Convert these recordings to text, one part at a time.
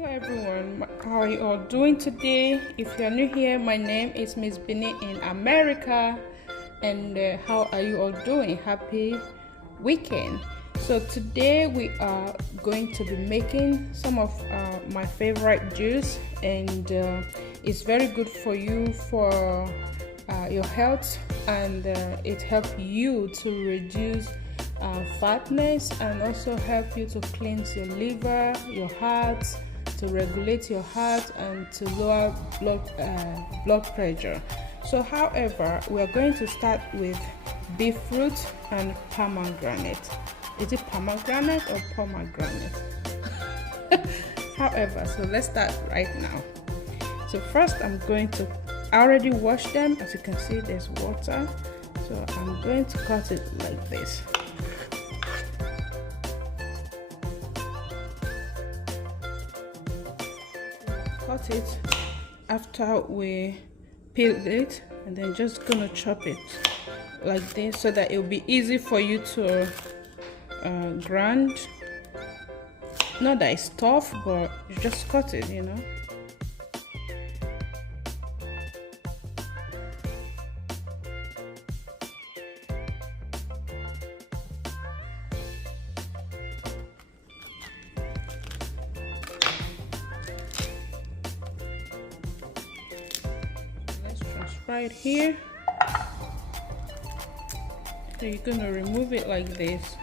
Hello everyone, how are you all doing today? If you're new here, my name is Miss Bini in America, and how are you all doing? Happy weekend. So today we are going to be making some of my favorite juice, and it's very good for you for your health, and it helps you to reduce fatness, and also help you to cleanse your liver, your heart, to regulate your heart, and to lower blood pressure. So however, we are going to start with beetroot and pomegranate. Is it pomegranate or pomegranate? However, so let's start right now. So first I already washed them. As you can see, there's water, so I'm going to cut it like this. Cut it after we peeled it, and then just gonna chop it like this so that it'll be easy for you to grind. Not that it's tough, but you just cut it, you know. Right here, so you're gonna remove it like this.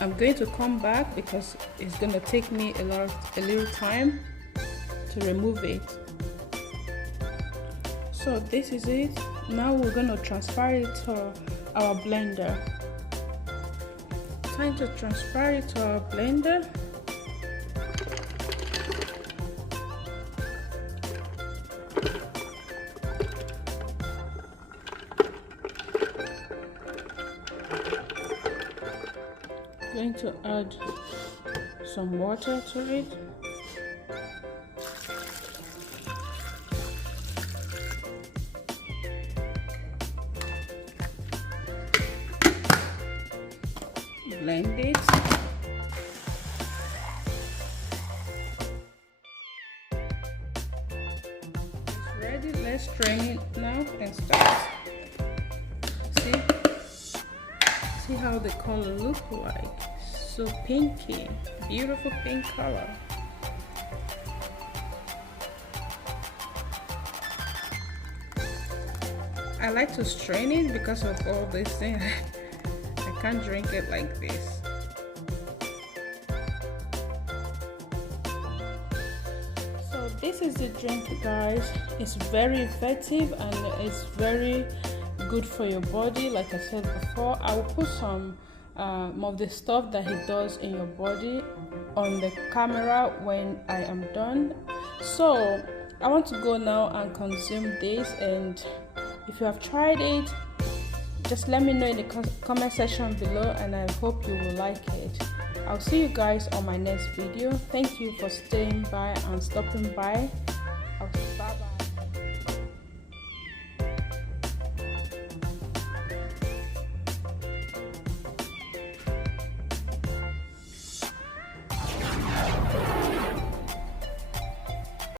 I'm going to come back because it's gonna take me a little time to remove it. So this is it. Now we're gonna transfer it to our blender. Time to transfer it to our blender. Going to add some water to it. Blend it. It's ready. Let's strain it now and start. See how the color look like? So pinky, beautiful pink color. I like to strain it because of all this thing. I can't drink it like this. So this is the drink, guys. It's very effective and it's very good for your body. Like I said before, I will put some of the stuff that he does in your body on the camera when I am done. So I want to go now and consume this, and if you have tried it, just let me know in the comment section below, and I hope you will like it. I'll see you guys on my next video. Thank you for staying by and stopping by. Bye bye.